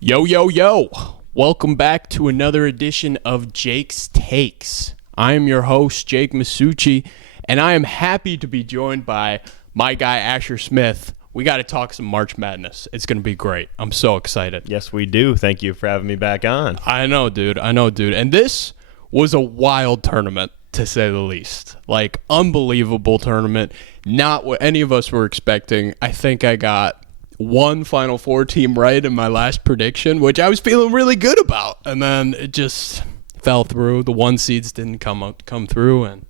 Yo, yo, yo. Welcome back to another edition of Jake's Takes. I am your host, Jake Masucci, and I am happy to be joined by my guy, Asher Smith. We got to talk some March Madness. It's going to be great. I'm so excited. Yes, we do. Thank you for having me back on. I know, dude. And this was a wild tournament, to say the least. Like, unbelievable tournament. Not what any of us were expecting. I think I got one Final Four team right in my last prediction, which I was feeling really good about. And then it just fell through. The one seeds didn't come through. And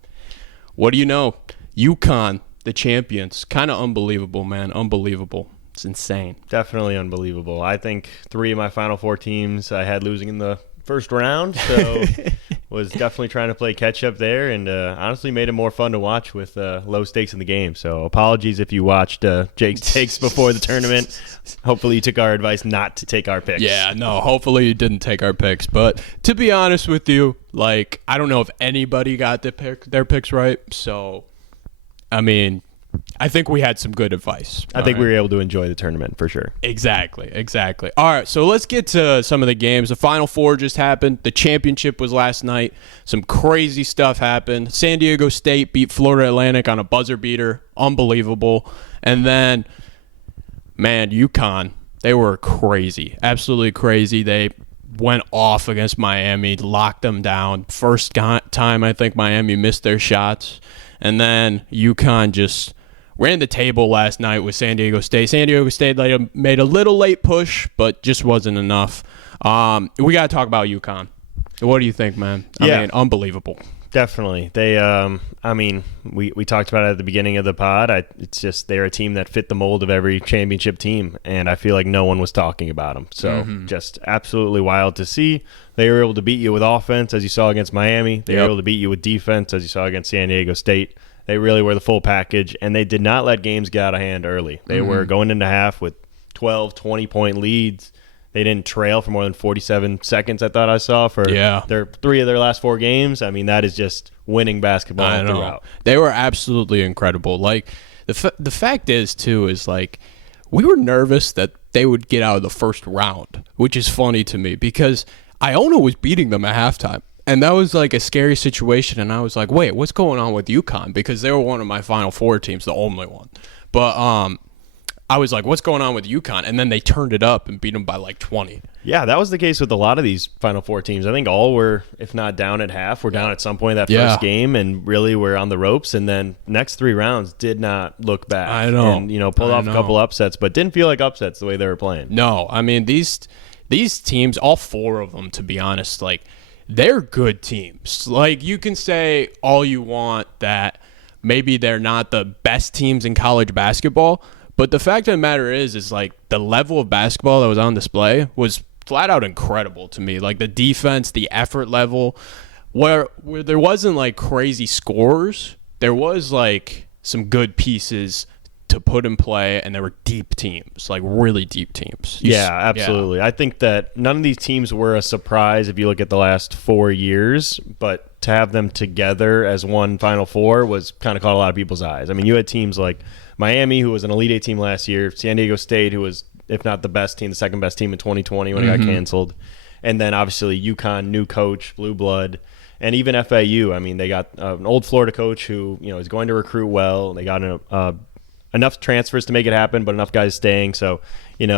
what do you know? UConn, the champions. Kind of unbelievable, man. Unbelievable. It's insane. Definitely unbelievable. I think three of my Final Four teams I had losing in the first round, so was definitely trying to play catch up there, and honestly made it more fun to watch with low stakes in the game. So apologies if you watched Jake's Takes before the tournament. Hopefully you took our advice not to take our picks. Yeah, no, hopefully you didn't take our picks. But to be honest with you, like, I don't know if anybody got their picks right. So, I mean, I think we had some good advice. I think we were able to enjoy the tournament for sure. Exactly. All right, so let's get to some of the games. The Final Four just happened. The championship was last night. Some crazy stuff happened. San Diego State beat Florida Atlantic on a buzzer beater. Unbelievable. And then, man, UConn, they were crazy. Absolutely crazy. They went off against Miami, locked them down. First time I think Miami missed their shots. And then UConn just ran the table last night with San Diego State. San Diego State made a little late push, but just wasn't enough. We got to talk about UConn. What do you think, man? I mean, unbelievable. Definitely. They, we talked about it at the beginning of the pod. It's just they're a team that fit the mold of every championship team, and I feel like no one was talking about them. So just absolutely wild to see. They were able to beat you with offense, as you saw against Miami. They were able to beat you with defense, as you saw against San Diego State. They really were the full package, and they did not let games get out of hand early. They were going into half with 12, 20-point leads. They didn't trail for more than 47 seconds, I thought I saw, for their three of their last four games. I mean, that is just winning basketball throughout. They were absolutely incredible. Like, the fact is, too, is like we were nervous that they would get out of the first round, which is funny to me because Iona was beating them at halftime. And that was like a scary situation. And I was like, wait, what's going on with UConn? Because they were one of my Final Four teams, the only one. But I was like, what's going on with UConn? And then they turned it up and beat them by like 20. Yeah, that was the case with a lot of these Final Four teams. I think all were, if not down at half, were down at some point that first game and really were on the ropes. And then next three rounds did not look back. I know. And, pulled off a couple upsets, but didn't feel like upsets the way they were playing. No, I mean, these teams, all four of them, to be honest, like, they're good teams. Like, you can say all you want that maybe they're not the best teams in college basketball, but the fact of the matter is like the level of basketball that was on display was flat out incredible to me. Like the defense, the effort level, where there wasn't like crazy scores, there was like some good pieces to put in play, and there were deep teams, like really deep teams. Absolutely. Yeah. I think that none of these teams were a surprise if you look at the last 4 years, but to have them together as one Final Four was kind of caught a lot of people's eyes. I mean, you had teams like Miami, who was an Elite Eight team last year, San Diego State, who was, if not the best team, the second best team in 2020 when it got canceled, and then obviously UConn, new coach, blue blood, and even FAU. I mean, they got an old Florida coach who is going to recruit well. They got enough transfers to make it happen, but enough guys staying. So, having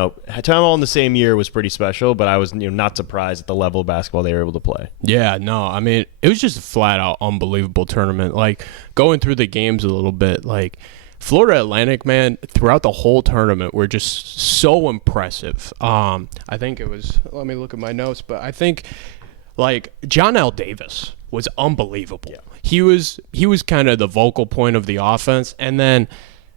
them all in the same year was pretty special, but I was not surprised at the level of basketball they were able to play. Yeah, no, I mean, it was just a flat-out unbelievable tournament. Like, going through the games a little bit, like, Florida Atlantic, man, throughout the whole tournament were just so impressive. I think it was, let me look at my notes, but I think, like, John L. Davis was unbelievable. Yeah. He was kind of the vocal point of the offense, and then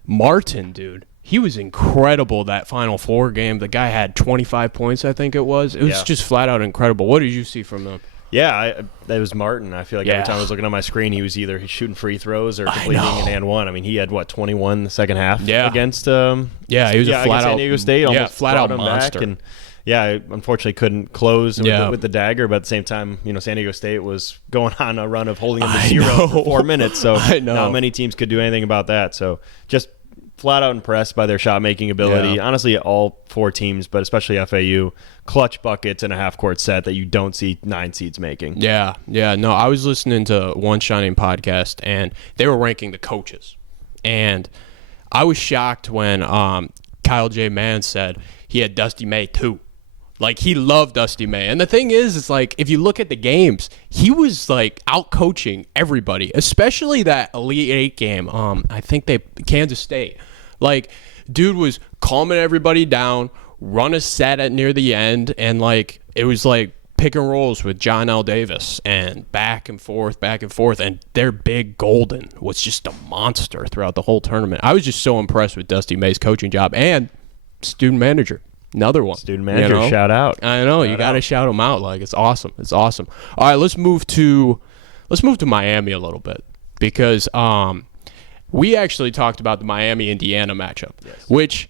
Martin, dude, he was incredible that Final Four game. The guy had 25 points, I think it was. It was just flat out incredible. What did you see from them? Yeah, that was Martin. I feel like every time I was looking on my screen, he was either shooting free throws or completing an and one. I mean, he had 21 in the second half against. He was a flat out San Diego State. Almost flat out monster. Back and unfortunately couldn't close with the dagger, but at the same time, San Diego State was going on a run of holding them to zero for 4 minutes. So not many teams could do anything about that. So just flat out impressed by their shot making ability. Yeah. Honestly, all 4 teams, but especially FAU, clutch buckets in a half court set that you don't see 9 seeds making. Yeah. No, I was listening to One Shining podcast, and they were ranking the coaches. And I was shocked when Kyle J. Mann said he had Dusty May too. Like, he loved Dusty May. And the thing is like, if you look at the games, he was like out coaching everybody, especially that Elite Eight game. I think Kansas State. Like, dude was calming everybody down, run a set at near the end, and like it was like pick and rolls with John L. Davis and back and forth, and their big Golden was just a monster throughout the whole tournament. I was just so impressed with Dusty May's coaching job and student manager. Another one. Student manager, shout out. I know, you got to shout them out. Like, it's awesome. It's awesome. All right, let's move to Miami a little bit, because we actually talked about the Miami-Indiana matchup, which,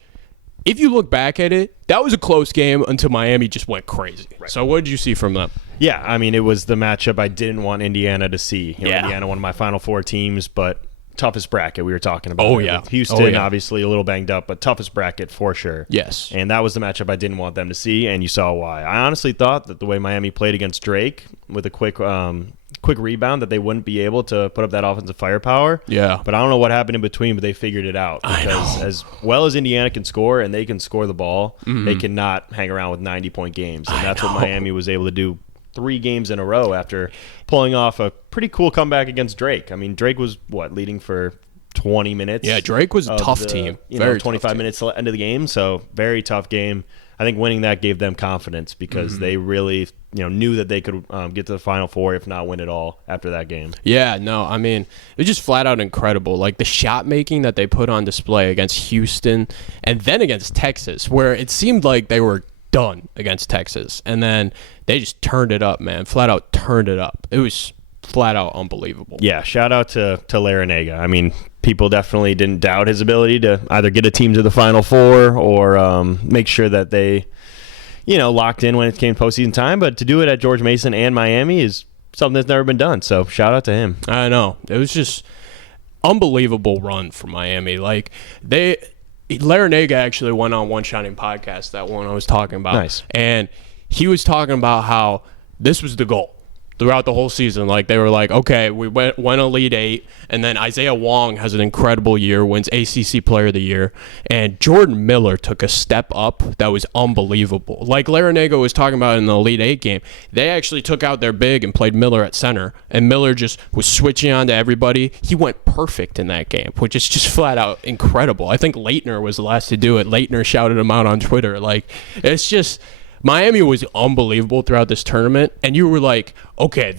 if you look back at it, that was a close game until Miami just went crazy. Right. So what did you see from them? Yeah, I mean, it was the matchup I didn't want Indiana to see. Indiana, one of my Final Four teams, but toughest bracket we were talking about. Oh, yeah. Houston, obviously a little banged up, but toughest bracket for sure. Yes. And that was the matchup I didn't want them to see, and you saw why. I honestly thought that the way Miami played against Drake with a quick rebound, that they wouldn't be able to put up that offensive firepower. Yeah. But I don't know what happened in between, but they figured it out. Because as well as Indiana can score, and they can score the ball, they cannot hang around with 90-point games. And that's what Miami was able to do 3 games in a row after pulling off a pretty cool comeback against Drake. I mean, Drake was, leading for 20 minutes? Yeah, Drake was a tough team. 25 minutes to the end of the game, so very tough game. I think winning that gave them confidence because they really knew that they could get to the Final Four, if not win it all, after that game. Yeah, no, I mean, it was just flat out incredible. Like, the shot making that they put on display against Houston and then against Texas, where it seemed like they were done against Texas, and then they just turned it up, man. Flat out turned it up. It was flat out unbelievable. Yeah, shout out to Larinaga. I mean, people definitely didn't doubt his ability to either get a team to the Final Four or make sure that they, locked in when it came postseason time. But to do it at George Mason and Miami is something that's never been done. So shout out to him. I know. It was just unbelievable run for Miami. Like, Larinaga actually went on One Shining podcast, that one I was talking about. Nice. And he was talking about how this was the goal throughout the whole season. Like, they were like, okay, we went Elite Eight, and then Isaiah Wong has an incredible year, wins ACC Player of the Year, and Jordan Miller took a step up that was unbelievable. Like Larinaga was talking about in the Elite Eight game, they actually took out their big and played Miller at center, and Miller just was switching on to everybody. He went perfect in that game, which is just flat out incredible. I think Leitner was the last to do it. Leitner shouted him out on Twitter. Like, it's just... Miami was unbelievable throughout this tournament, and you were like, okay,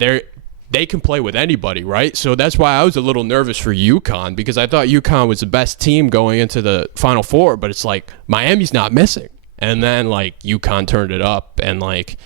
they can play with anybody, right? So that's why I was a little nervous for UConn, because I thought UConn was the best team going into the Final Four, but it's like Miami's not missing. And then, like, UConn turned it up, and, like,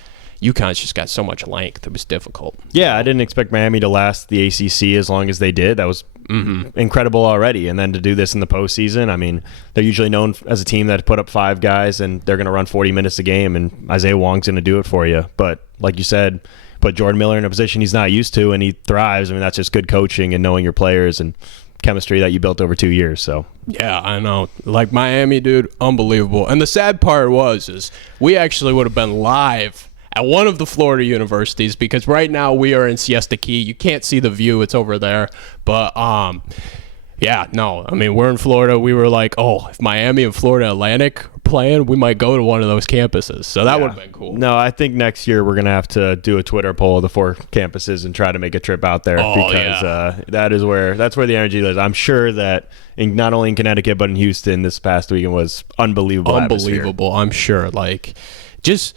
UConn's just got so much length. It was difficult. Yeah, I didn't expect Miami to last the ACC as long as they did. That was incredible already. And then to do this in the postseason, I mean, they're usually known as a team that put up 5 guys and they're going to run 40 minutes a game, and Isaiah Wong's going to do it for you. But like you said, put Jordan Miller in a position he's not used to, and he thrives. I mean, that's just good coaching and knowing your players and chemistry that you built over 2 years. So yeah, I know. Like, Miami, dude, unbelievable. And the sad part is we actually would have been live at one of the Florida universities, because right now we are in Siesta Key. You can't see the view, it's over there. But yeah, no, I mean, we're in Florida. We were like, oh, if Miami and Florida Atlantic are playing, we might go to one of those campuses. So that would have been cool. No, I think next year we're gonna have to do a Twitter poll of the 4 campuses and try to make a trip out there, because that's where the energy lives. I'm sure that not only in Connecticut but in Houston this past weekend was unbelievable. I'm sure. Like, just...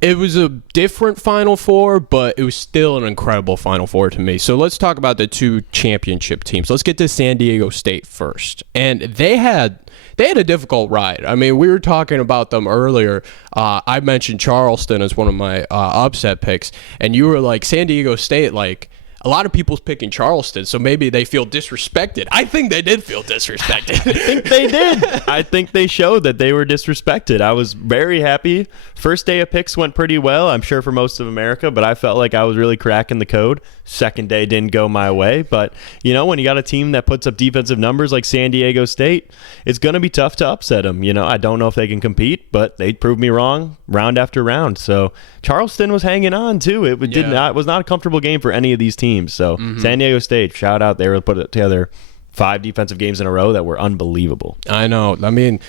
It was a different Final Four, but it was still an incredible Final Four to me. So let's talk about the 2 championship teams. Let's get to San Diego State first. And they had a difficult ride. I mean, we were talking about them earlier. I mentioned Charleston as one of my upset picks, and you were like, San Diego State, like, a lot of people's picking Charleston, so maybe they feel disrespected. I think they did feel disrespected. I think they did. I think they showed that they were disrespected. I was very happy. First day of picks went pretty well, I'm sure, for most of America, but I felt like I was really cracking the code. Second day didn't go my way, but when you got a team that puts up defensive numbers like San Diego State, it's going to be tough to upset them. I don't know if they can compete, but they proved me wrong round after round. So Charleston was hanging on too. It was not a comfortable game for any of these teams. So San Diego State, shout out, they were put together 5 defensive games in a row that were unbelievable. I know. I mean,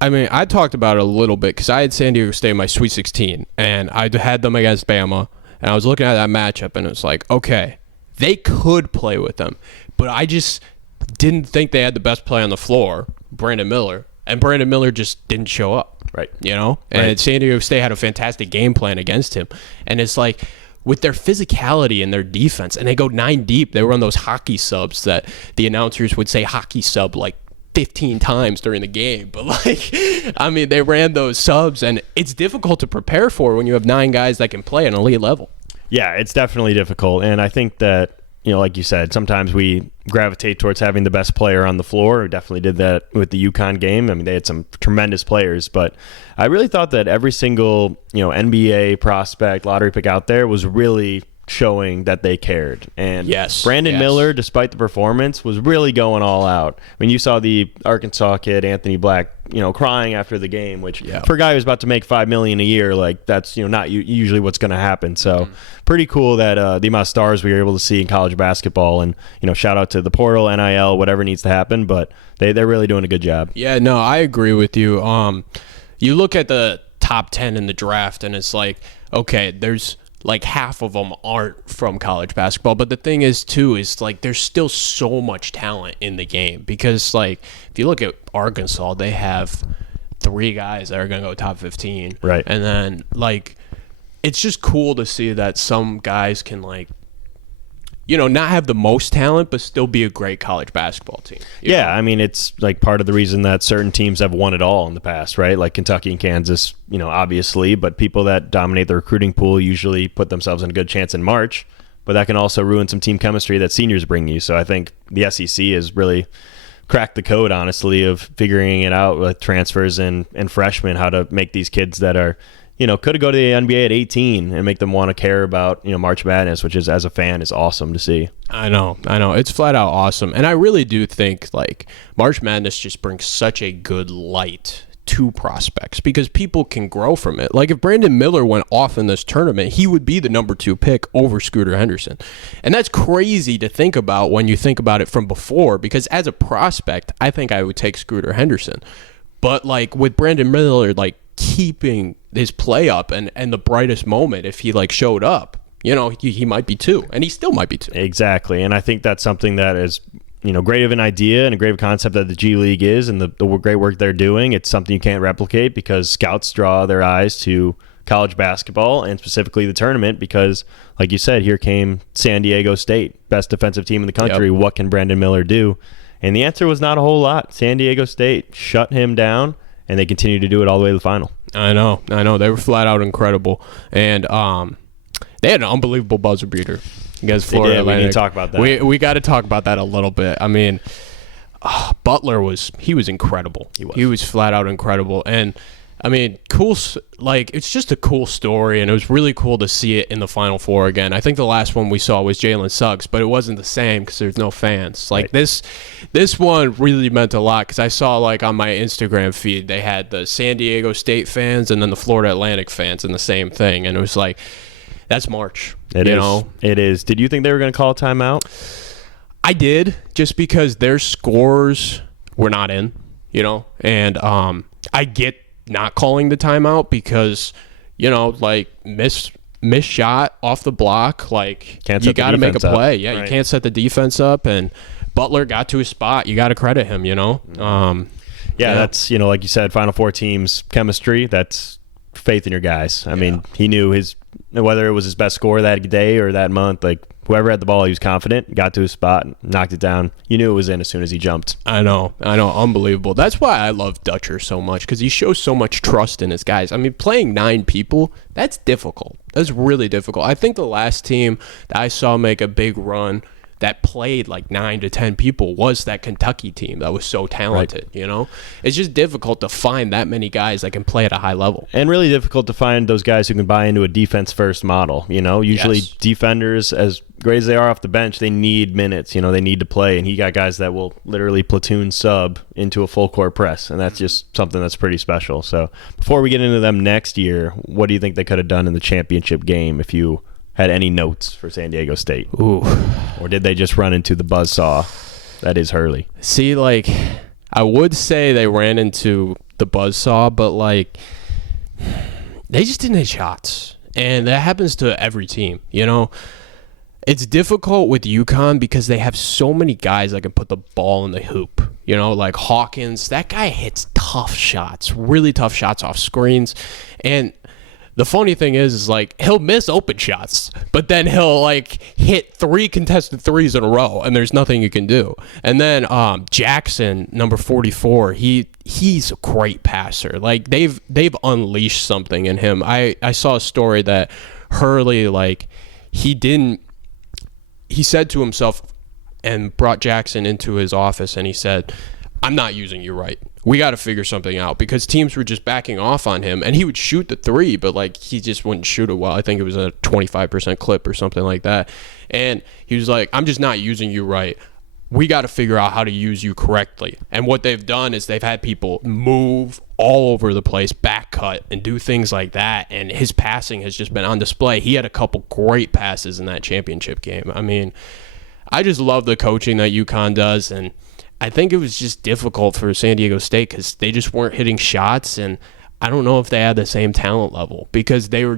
I talked about it a little bit because I had San Diego State in my Sweet 16, and I had them against Bama, and I was looking at that matchup, and it was like, okay, they could play with them, but I just didn't think they had the best play on the floor, Brandon Miller, and Brandon Miller just didn't show up. Right. And Right. San Diego State had a fantastic game plan against him, and it's like, with their physicality and their defense, and they go 9 deep. They were on those hockey subs that the announcers would say hockey sub like 15 times during the game. But they ran those subs, and it's difficult to prepare for when you have 9 guys that can play at an elite level. Yeah, it's definitely difficult. And I think that, like you said, sometimes we gravitate towards having the best player on the floor. We definitely did that with the UConn game. They had some tremendous players, but I really thought that every single, NBA prospect, lottery pick out there was really showing that they cared. And Brandon Miller, despite the performance, was really going all out. You saw the Arkansas kid, Anthony Black, crying after the game, which for a guy who's about to make $5 million a year, that's, not usually what's going to happen. So pretty cool that the amount of stars we were able to see in college basketball, and, shout out to the portal, NIL, whatever needs to happen, but they're really doing a good job. Yeah, no, I agree with you. You look at the top 10 in the draft, and it's like, okay, there's like half of them aren't from college basketball. But the thing is, too, is there's still so much talent in the game, because if you look at Arkansas, they have 3 guys that are going to go top 15. Right. And then it's just cool to see that some guys can not have the most talent, but still be a great college basketball team. Yeah, it's part of the reason that certain teams have won it all in the past, right? Like Kentucky and Kansas, obviously, but people that dominate the recruiting pool usually put themselves in a good chance in March, but that can also ruin some team chemistry that seniors bring you. So I think the SEC has really cracked the code, honestly, of figuring it out with transfers and freshmen, how to make these kids that are could go to the NBA at 18 and make them want to care about, March Madness, which is, as a fan, is awesome to see. I know. It's flat out awesome. And I really do think March Madness just brings such a good light to prospects, because people can grow from it. If Brandon Miller went off in this tournament, he would be the number 2 pick over Scooter Henderson. And that's crazy to think about when you think about it from before, because as a prospect, I think I would take Scooter Henderson. But with Brandon Miller, keeping his play up and the brightest moment, if he showed up, he might be 2, and he still might be 2. Exactly. And I think that's something that is great of an idea and a great concept that the G League is, and the great work they're doing. It's something you can't replicate, because scouts draw their eyes to college basketball, and specifically the tournament, because like you said, here came San Diego State, best defensive team in the country. Yep. What can Brandon Miller do? And the answer was not a whole lot. San Diego State shut him down, and they continue to do it all the way to the final. I know. They were flat out incredible. And they had an unbelievable buzzer beater against Florida Atlantic. We need to talk about that. We got to talk about that a little bit. Butler was incredible. He was flat out incredible. And cool. It's just a cool story, and it was really cool to see it in the Final Four again. I think the last one we saw was Jalen Suggs, but it wasn't the same because there's no fans. Right. This one really meant a lot, because I saw on my Instagram feed they had the San Diego State fans and then the Florida Atlantic fans in the same thing, and it was that's March. It is. Did you think they were going to call a timeout? I did, just because their scores were not in, and I get not calling the timeout, because miss shot off the block, you got to make a play. Yeah, right. You can't set the defense up, and Butler got to his spot. You got to credit him. That's like you said, Final Four teams chemistry. That's faith in your guys. I mean, he knew whether it was his best score that day or that month. whoever had the ball, he was confident, got to his spot, knocked it down. You knew it was in as soon as he jumped. I know, unbelievable. That's why I love Dutcher so much, because he shows so much trust in his guys. I mean, playing 9 people, that's difficult. That's really difficult. I think the last team that I saw make a big run that played like 9 to 10 people was that Kentucky team that was so talented, you know? It's just difficult to find that many guys that can play at a high level. And really difficult to find those guys who can buy into a defense-first model, you know? Usually defenders, as great as they are off the bench, they need minutes, you know? They need to play, and he got guys that will literally platoon sub into a full-court press, and that's just something that's pretty special. So before we get into them next year, what do you think they could have done in the championship game if you had any notes for San Diego State? Ooh. Or did they just run into the buzzsaw that is Hurley? See, like, I would say they ran into the buzzsaw, but, like, they just didn't hit shots. And that happens to every team, you know? It's difficult with UConn because they have so many guys that can put the ball in the hoop. You know, like Hawkins, that guy hits tough shots, really tough shots off screens. And the funny thing is like he'll miss open shots, but then he'll like hit 3 contested threes in a row, and there's nothing you can do. And then Jackson, number 44, he's a great passer. Like they've unleashed something in him. I saw a story that Hurley, like he said to himself and brought Jackson into his office, and he said, "I'm not using you right. We got to figure something out," because teams were just backing off on him, and he would shoot the 3, but like he just wouldn't shoot it well. I think it was a 25% clip or something like that. And he was like, "I'm just not using you right. We got to figure out how to use you correctly." And what they've done is they've had people move all over the place, back cut, and do things like that. And his passing has just been on display. He had a couple great passes in that championship game. I mean, I just love the coaching that UConn does, and I think it was just difficult for San Diego State because they just weren't hitting shots, and I don't know if they had the same talent level because they're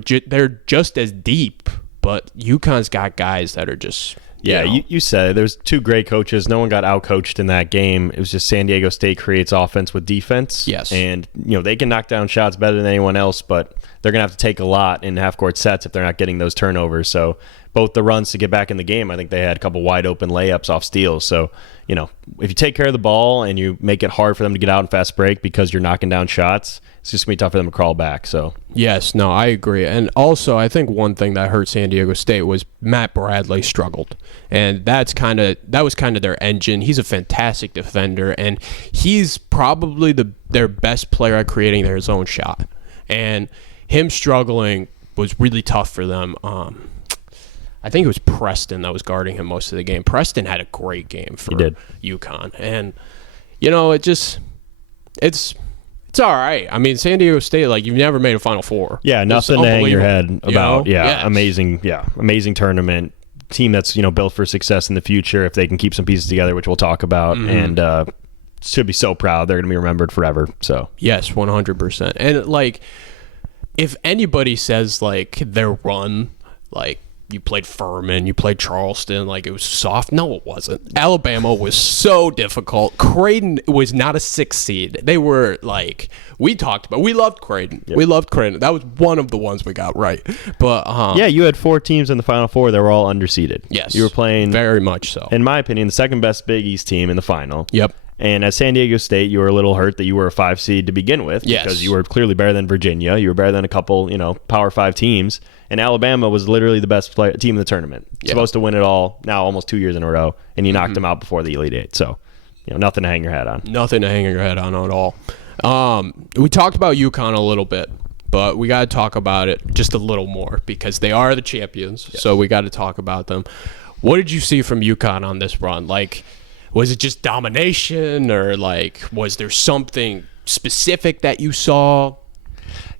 just as deep, but UConn's got guys that are just you said it. There's 2 great coaches. No one got out-coached in that game. It was just San Diego State creates offense with defense. Yes. And, you know, they can knock down shots better than anyone else, but they're going to have to take a lot in half-court sets if they're not getting those turnovers. So both the runs to get back in the game, I think they had a couple wide-open layups off steals. So, you know, if you take care of the ball and you make it hard for them to get out in fast break because you're knocking down shots, it's just going to be tough for them to crawl back. So yes, no, I agree. And also, I think one thing that hurt San Diego State was Matt Bradley struggled. And that was kind of their engine. He's a fantastic defender, and he's probably their best player at creating their zone shot. And him struggling was really tough for them. I think it was Preston that was guarding him most of the game. Preston had a great game for UConn. And, you know, it's all right. I mean, San Diego State, like, you've never made a Final Four. Yeah, nothing to hang your head about. You know? Amazing tournament. Team that's, you know, built for success in the future if they can keep some pieces together, which we'll talk about. Mm-hmm. And should be so proud. They're going to be remembered forever. So yes, 100%. And, like, if anybody says, like, their run, like, you played Furman, you played Charleston, like it was soft. No, it wasn't. Alabama was so difficult. Creighton was not a 6 seed. They were like, we loved Creighton. Yep. We loved Creighton. That was one of the ones we got right. But yeah, you had 4 teams in the Final Four that were all underseeded. Yes. You were playing, very much so, in my opinion, the second best Big East team in the final. Yep. And at San Diego State, you were a little hurt that you were a 5 seed to begin with, because you were clearly better than Virginia. You were better than a couple, you know, Power 5 teams. And Alabama was literally the best team in the tournament. Supposed to win it all now almost 2 years in a row, and you knocked them out before the Elite Eight. So, you know, nothing to hang your hat on. Nothing to hang your head on at all. We talked about UConn a little bit, but we got to talk about it just a little more because they are the champions. Yes. So we got to talk about them. What did you see from UConn on this run? Like, was it just domination, or like was there something specific that you saw?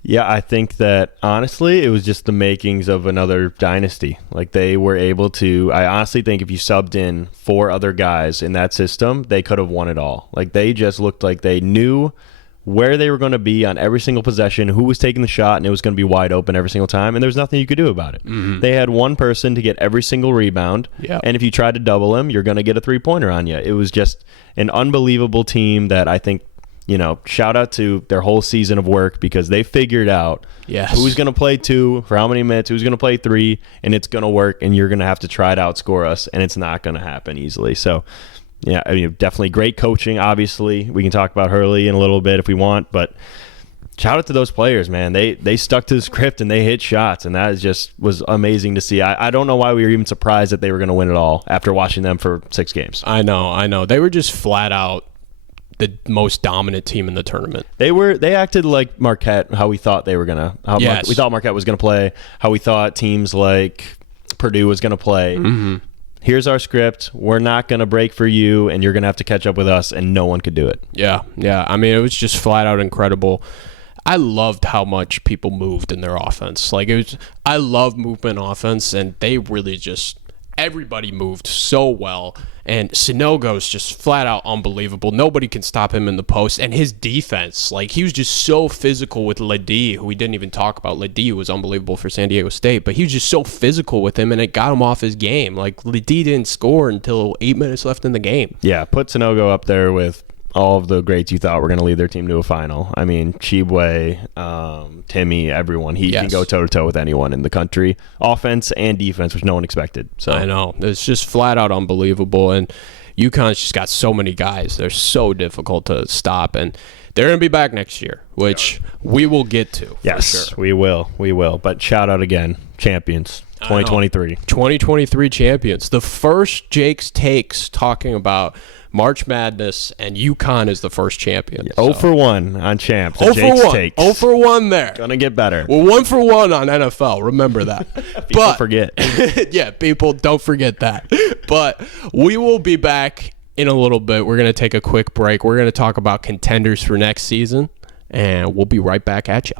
Yeah, I think that honestly it was just the makings of another dynasty. Like they were able to, I honestly think if you subbed in 4 other guys in that system, they could have won it all. Like they just looked like they knew where they were going to be on every single possession, who was taking the shot, and it was going to be wide open every single time, and there was nothing you could do about it. Mm-hmm. They had one person to get every single rebound, and if you tried to double him, you're going to get a 3-pointer on you. It was just an unbelievable team that I think shout out to their whole season of work because they figured out who's going to play 2 for how many minutes, who's going to play 3, and it's going to work, and you're going to have to try to outscore us, and it's not going to happen easily. So, yeah, definitely great coaching, obviously. We can talk about Hurley in a little bit if we want, but shout out to those players, man. They stuck to the script, and they hit shots, and that was amazing to see. I don't know why we were even surprised that they were going to win it all after watching them for 6 games. I know. They were just flat out the most dominant team in the tournament. They acted like Marquette, how we thought they were gonna. We thought Marquette was gonna play. How we thought teams like Purdue was gonna play. Mm-hmm. Here's our script. We're not gonna break for you, and you're gonna have to catch up with us. And no one could do it. Yeah. I mean, it was just flat out incredible. I loved how much people moved in their offense. I love movement offense, and they really everybody moved so well. And Sanogo's just flat out unbelievable. Nobody can stop him in the post. And his defense, he was just so physical with Ledee, who we didn't even talk about. Ledee was unbelievable for San Diego State, but he was just so physical with him, and it got him off his game. Ledee didn't score until 8 minutes left in the game. Yeah, put Sanogo up there with all of the greats you thought were going to lead their team to a final. I mean, Chibwe, Timmy, everyone. He can go toe-to-toe with anyone in the country. Offense and defense, which no one expected. So I know. It's just flat out unbelievable. And UConn's just got so many guys. They're so difficult to stop. And they're going to be back next year, which we will get to. Yes, we will. We will. But shout out again, champions. 2023. 2023 champions. The first Jake's Takes talking about March Madness, and UConn is the first champion. 0 for 1 on champ. 0 for 1. 0 for 1 there. Gonna get better. Well, 1 for 1 on NFL. Remember that. People forget. Yeah, people don't forget that. But we will be back in a little bit. We're going to take a quick break. We're going to talk about contenders for next season, and we'll be right back at you.